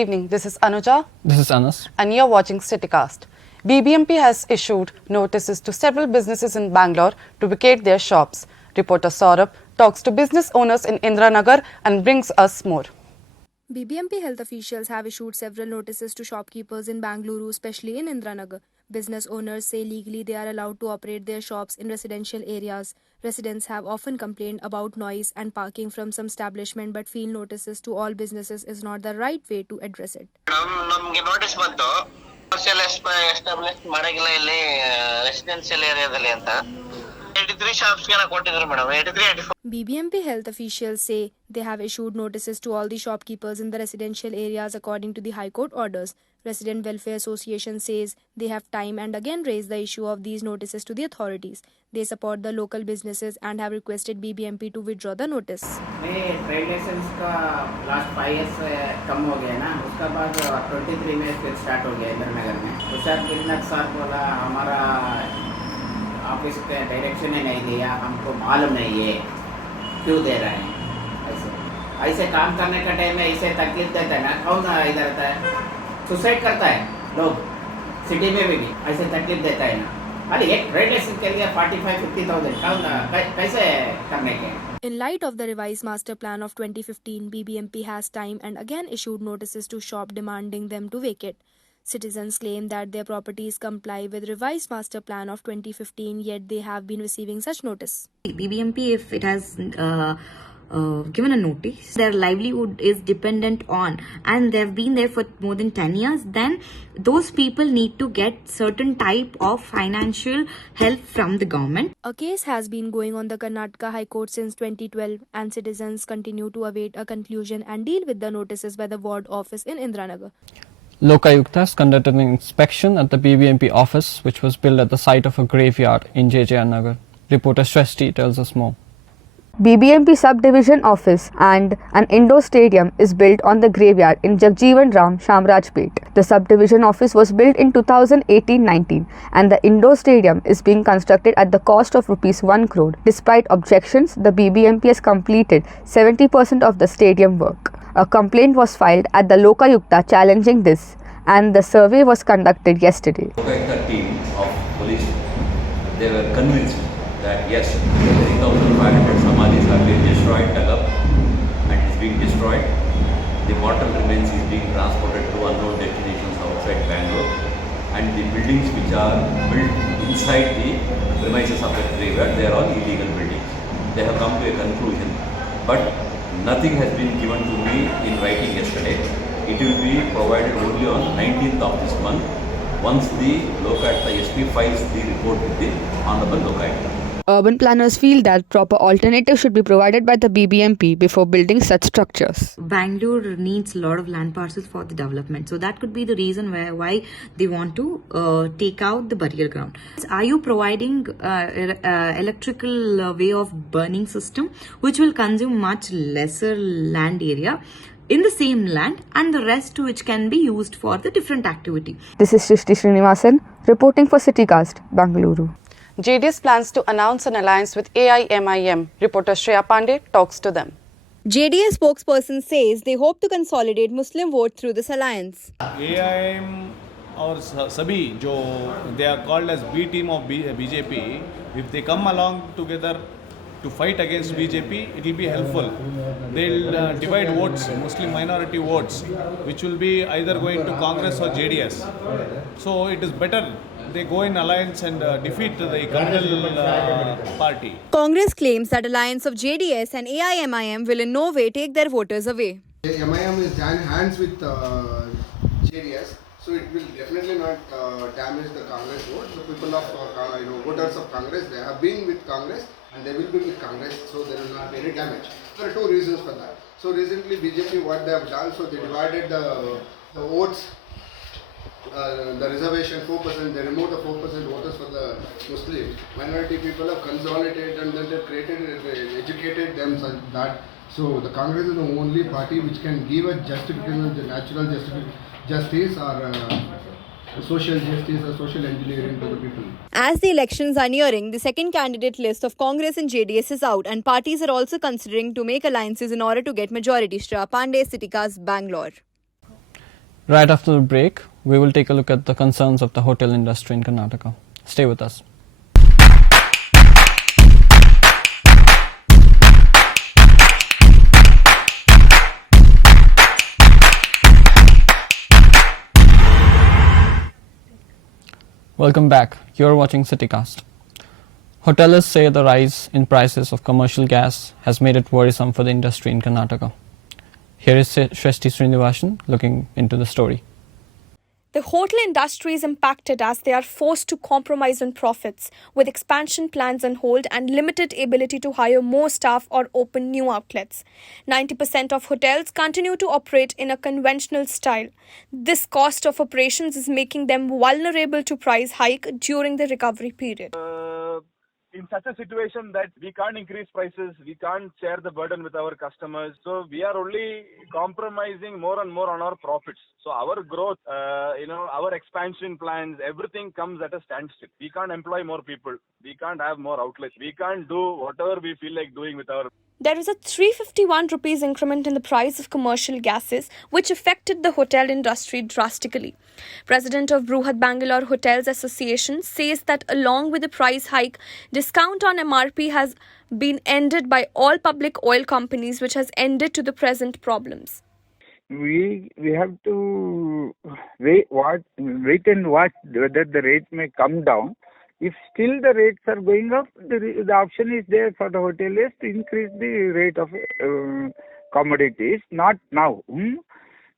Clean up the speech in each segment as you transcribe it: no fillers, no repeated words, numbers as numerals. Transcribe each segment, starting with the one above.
evening, this is Anuja. This is Anas. And you're watching CityCast. BBMP has issued notices to several businesses in Bangalore to vacate their shops. Reporter Saurabh talks to business owners in Indranagar and brings us more. BBMP health officials have issued several notices to shopkeepers in Bangalore, especially in Indranagar. Business owners say legally they are allowed to operate their shops in residential areas. Residents have often complained about noise and parking from some establishment but feel notices to all businesses is not the right way to address it. ನಮಗೆ notice ಬಂತು commercial establish ಮಾಡಂಗಿಲ್ಲ ಇಲ್ಲಿ residential ಏರಿಯಾದಲ್ಲಿ ಅಂತ 83 shops ಗೆ ಕೊಟ್ಟಿದ್ರು madam 83 BBMP health officials say they have issued notices to all the shopkeepers in the residential areas according to the High Court orders. Resident Welfare Association says they have time and again raised the issue of these notices to the authorities. They support the local businesses and have requested BBMP to withdraw the notice. Trade licence का last 5 years कम हो गया ना, उसका बाद 23 में फिर start हो गया इंदिरा नगर में। तो सर कितना सर बोला हमारा ऑफिस के डायरेक्शन ही नहीं दिया, हमको मालूम नहीं है क्यों दे रहे हैं। ऐसे काम करने का टाइम में ऐसे तकलीफ देता है ना, कौन इधर रहता है सुसाइड करता है लोग, सिटी में भी ऐसे तकलीफ देता है ना। अरे एक ट्रेड लाइसेंस के लिए 45-50,000 कौन कैसे करने के। In light of the revised master plan of 2015, BBMP has time and again issued notices to shop demanding them to vacate. Citizens claim that their properties comply with revised master plan of 2015, yet they have been receiving such notice. BBMP, if it has given a notice, their livelihood is dependent on, and they've been there for more than 10 years, then those people need to get certain type of financial help from the government. A case has been going on the Karnataka High Court since 2012, and citizens continue to await a conclusion and deal with the notices by the ward office in Indranagar. Lokayuktas conducted an inspection at the BBMP office, which was built at the site of a graveyard in JJ Nagar. Reporter Shresti tells us more. BBMP subdivision office and an indoor stadium is built on the graveyard in Jagjeevan Ram Shamrajpet. The subdivision office was built in 2018-19 and the indoor stadium is being constructed at the cost of rupees 1 crore. Despite objections, the BBMP has completed 70% of the stadium work. A complaint was filed at the Lokayukta challenging this, and the survey was conducted yesterday. Lokayukta team of police, they were convinced that yes, 3,500 samadhis have been destroyed, dug up, and is being destroyed. The mortal remains is being transported to unknown destinations outside Bangalore, and the buildings which are built inside the premises of the graveyard, they are all illegal buildings. They have come to a conclusion, but nothing has been given to me in writing yesterday. It will be provided only on 19th of this month once the Lokayukta SP files the report with the Honorable Lokayukta. Urban planners feel that proper alternatives should be provided by the BBMP before building such structures. Bangalore needs a lot of land parcels for the development, so that could be the reason why they want to take out the burial ground. Are you providing electrical way of burning system which will consume much lesser land area in the same land, and the rest which can be used for the different activity? This is Shrishti Srinivasan reporting for CityCast, Bangalore. JDS plans to announce an alliance with AIMIM. Reporter Shreya Pandey talks to them. JDS spokesperson says they hope to consolidate Muslim vote through this alliance. AIM और सभी जो they are called as B team of BJP, if they come along together to fight against BJP, it will be helpful. They'll divide votes, Muslim minority votes, which will be either going to Congress or JDS. So it is better they go in alliance and defeat the communal party. Congress claims that alliance of JDS and AIMIM will in no way take their voters away. MIM is joined hands with JDS, so it will definitely not damage the Congress vote. The people of voters of Congress, they have been with Congress and they will be with Congress, so there will not be any damage. There are two reasons for that. So recently BJP, what they have done, so they divided the votes. The reservation 4%, they removed the 4% voters for the Muslims. Minority people have consolidated and then they've educated them such that. So the Congress is the only party which can give a justification, the natural justice or social justice or social engineering to the people. As the elections are nearing, the second candidate list of Congress and JDS is out, and parties are also considering to make alliances in order to get majority. Shreya Pandey, CityCast, Bangalore. Right after the break, we will take a look at the concerns of the hotel industry in Karnataka. Stay with us. Welcome back. You're watching CityCast. Hoteliers say the rise in prices of commercial gas has made it worrisome for the industry in Karnataka. Here is Shresti Srinivasan looking into the story. The hotel industry is impacted as they are forced to compromise on profits, with expansion plans on hold and limited ability to hire more staff or open new outlets. 90% of hotels continue to operate in a conventional style. This cost of operations is making them vulnerable to price hike during the recovery period. In such a situation that we can't increase prices, we can't share the burden with our customers. So we are only compromising more and more on our profits. So our growth, our expansion plans, everything comes at a standstill. We can't employ more people. We can't have more outlets. We can't do whatever we feel like doing with our... There is a 351 rupees increment in the price of commercial gases, which affected the hotel industry drastically. President of Bruhat Bangalore Hotels Association says that along with the price hike, discount on MRP has been ended by all public oil companies, which has ended to the present problems. We have to wait and watch whether the rate may come down. If still the rates are going up, the option is there for the hoteliers to increase the rate of commodities. Not now. We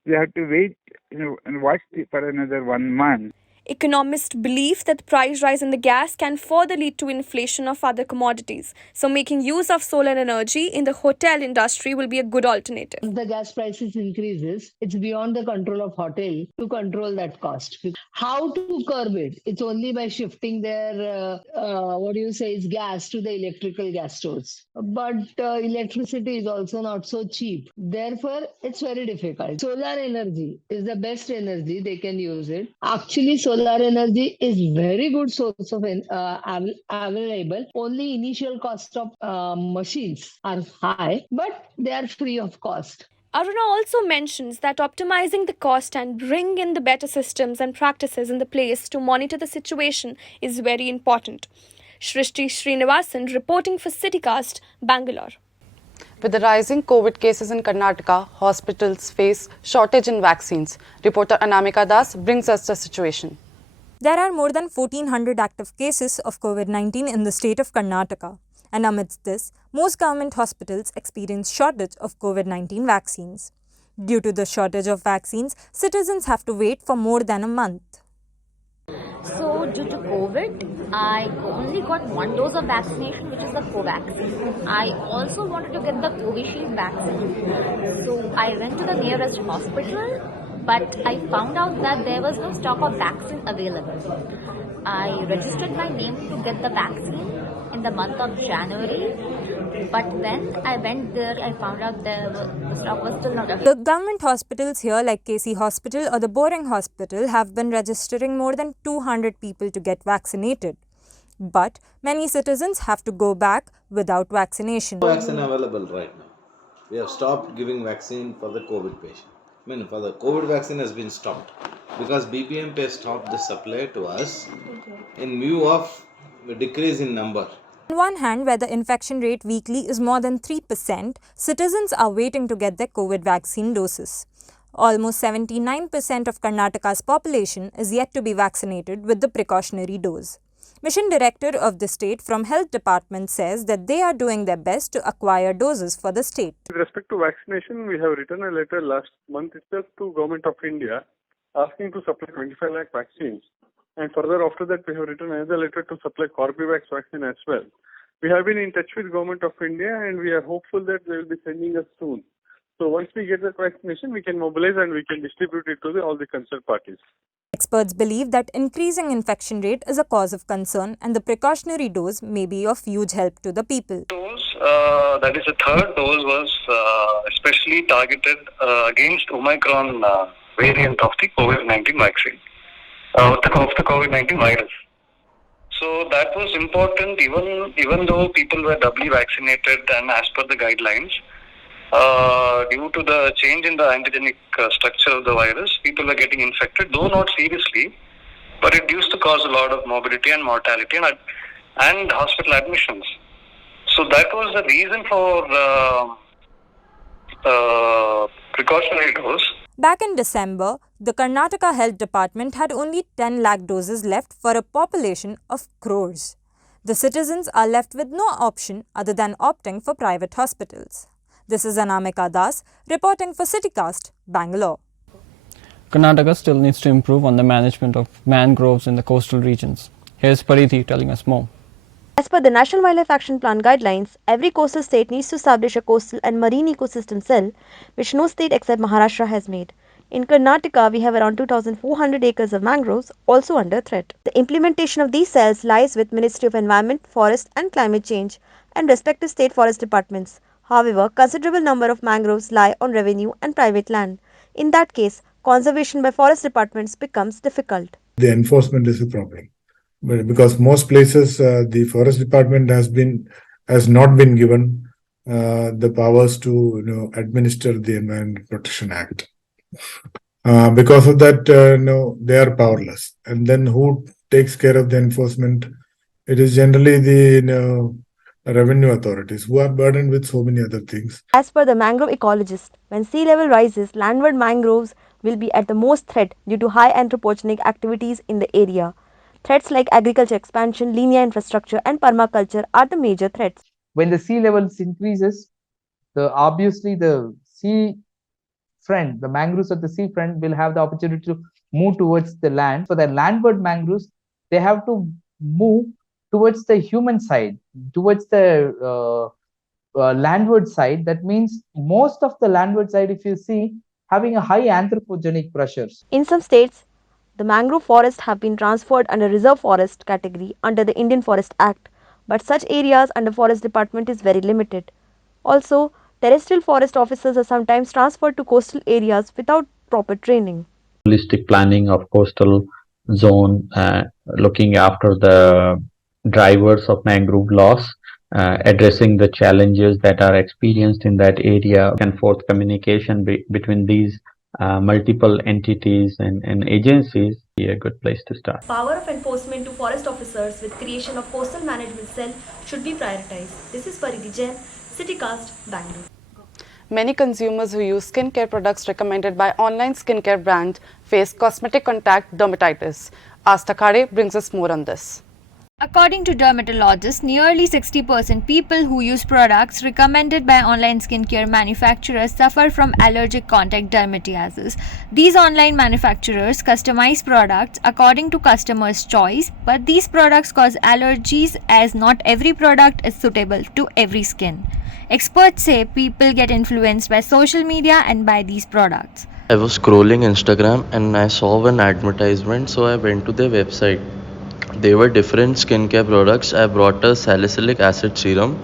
have to wait and watch for another 1 month. Economists believe that the price rise in the gas can further lead to inflation of other commodities. So making use of solar energy in the hotel industry will be a good alternative. If the gas prices increases, it's beyond the control of hotel to control that cost. How to curb it? It's only by shifting their, gas to the electrical gas stores. But electricity is also not so cheap. Therefore, it's very difficult. Solar energy is the best energy. They can use it. Actually, solar energy is very good source of available. Only initial cost of machines are high, but they are free of cost. Aruna also mentions that optimizing the cost and bring in the better systems and practices in the place to monitor the situation is very important. Shrishti Srinivasan reporting for CityCast, Bangalore. With the rising COVID cases in Karnataka, hospitals face shortage in vaccines. Reporter Anamika Das brings us the situation. There are more than 1,400 active cases of COVID-19 in the state of Karnataka. And amidst this, most government hospitals experience shortage of COVID-19 vaccines. Due to the shortage of vaccines, citizens have to wait for more than a month. So due to COVID, I only got 1 dose of vaccination, which is the Covaxin. I also wanted to get the Covishield vaccine. So I went to the nearest hospital, but I found out that there was no stock of vaccine available. I registered my name to get the vaccine in the month of January, but then I went there, I found out the stock was still not available. The government hospitals here like KC Hospital or the Boring Hospital have been registering more than 200 people to get vaccinated. But many citizens have to go back without vaccination. No vaccine available right now. We have stopped giving vaccine for the COVID patient. For the COVID vaccine has been stopped because BBMP has stopped the supply to us in view of a decrease in number. On one hand, where the infection rate weekly is more than 3%, citizens are waiting to get their COVID vaccine doses. Almost 79% of Karnataka's population is yet to be vaccinated with the precautionary dose. Mission Director of the state from Health Department says that they are doing their best to acquire doses for the state. With respect to vaccination, we have written a letter last month itself to Government of India asking to supply 25 lakh vaccines. And further after that, we have written another letter to supply Corbevax vaccine as well. We have been in touch with Government of India and we are hopeful that they will be sending us soon. So once we get the vaccination, we can mobilize and we can distribute it to all the concerned parties. Experts believe that increasing infection rate is a cause of concern and the precautionary dose may be of huge help to the people. That is the third dose was especially targeted against Omicron variant of the COVID-19 vaccine, of the COVID-19 virus. So that was important even though people were doubly vaccinated and as per the guidelines. due to the change in the antigenic structure of the virus, people were getting infected, though not seriously, but it used to cause a lot of morbidity and mortality and hospital admissions. So that was the reason for precautionary dose. Back in December, the Karnataka Health Department had only 10 lakh doses left for a population of crores. The citizens are left with no option other than opting for private hospitals. This is Anamika Das reporting for CityCast, Bangalore. Karnataka still needs to improve on the management of mangroves in the coastal regions. Here's Parithi telling us more. As per the National Wildlife Action Plan guidelines, every coastal state needs to establish a coastal and marine ecosystem cell, which no state except Maharashtra has made. In Karnataka, we have around 2,400 acres of mangroves, also under threat. The implementation of these cells lies with Ministry of Environment, Forest and Climate Change and respective state forest departments. However, considerable number of mangroves lie on revenue and private land. In that case, conservation by forest departments becomes difficult. The enforcement is a problem. But because most places the forest department has not been given the powers to administer the Environment Protection Act. Because of that, they are powerless. And then who takes care of the enforcement? It is generally the revenue authorities who are burdened with so many other things. As per the mangrove ecologist, when sea level rises, landward mangroves will be at the most threat due to high anthropogenic activities in the area. Threats like agriculture expansion, linear infrastructure and permaculture are the major threats. When the sea levels increases, obviously the sea front, the mangroves at the sea front will have the opportunity to move towards the land. For the landward mangroves, they have to move towards the human side, towards the landward side. That means most of the landward side, if you see, having a high anthropogenic pressures. In some states, the mangrove forests have been transferred under reserve forest category under the Indian Forest Act, but such areas under forest department is very limited. Also, terrestrial forest officers are sometimes transferred to coastal areas without proper training. Holistic planning of coastal zone, looking after the drivers of mangrove loss, addressing the challenges that are experienced in that area, and forth communication between these multiple entities and agencies be a good place to start. Power of enforcement to forest officers with creation of coastal management cell should be prioritized. This is Paridhi Jain, CityCast, Bangalore. Many consumers who use skincare products recommended by online skincare brand face cosmetic contact dermatitis. Asta Khare brings us more on this. According to dermatologists, nearly 60% people who use products recommended by online skincare manufacturers suffer from allergic contact dermatitis. These online manufacturers customize products according to customers' choice, but these products cause allergies as not every product is suitable to every skin. Experts say people get influenced by social media and by these products. I was scrolling Instagram and I saw one advertisement, so I went to their website. There were different skincare products. I brought a salicylic acid serum.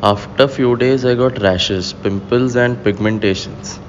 After a few days, I got rashes, pimples, and pigmentations.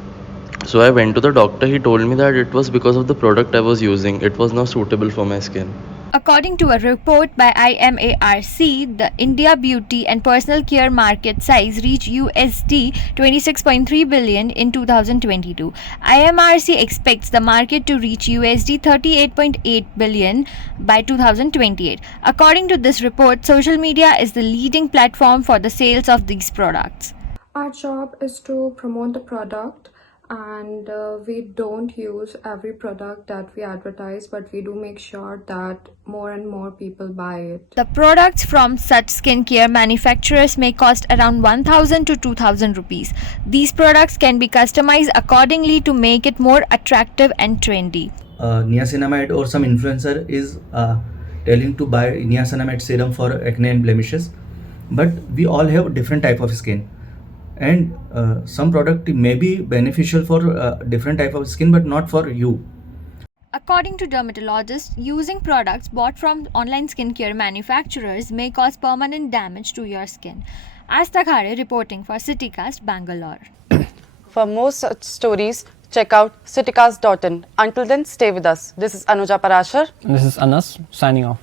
So I went to the doctor. He told me that it was because of the product I was using. It was not suitable for my skin. According to a report by IMARC, the India beauty and personal care market size reached USD 26.3 billion in 2022. IMARC expects the market to reach USD 38.8 billion by 2028. According to this report, social media is the leading platform for the sales of these products. Our job is to promote the product, and we don't use every product that we advertise, but we do make sure that more and more people buy it. The products from such skincare manufacturers may cost around 1,000 to 2,000 rupees. These products can be customized accordingly to make it more attractive and trendy. Niacinamide or some influencer is telling to buy niacinamide serum for acne and blemishes, but we all have different type of skin. And some product may be beneficial for different type of skin, but not for you. According to dermatologists, using products bought from online skincare manufacturers may cause permanent damage to your skin. Asta Khare reporting for CityCast, Bangalore. For more such stories, check out citycast.in. Until then, stay with us. This is Anuja Parashar. And this is Anas signing off.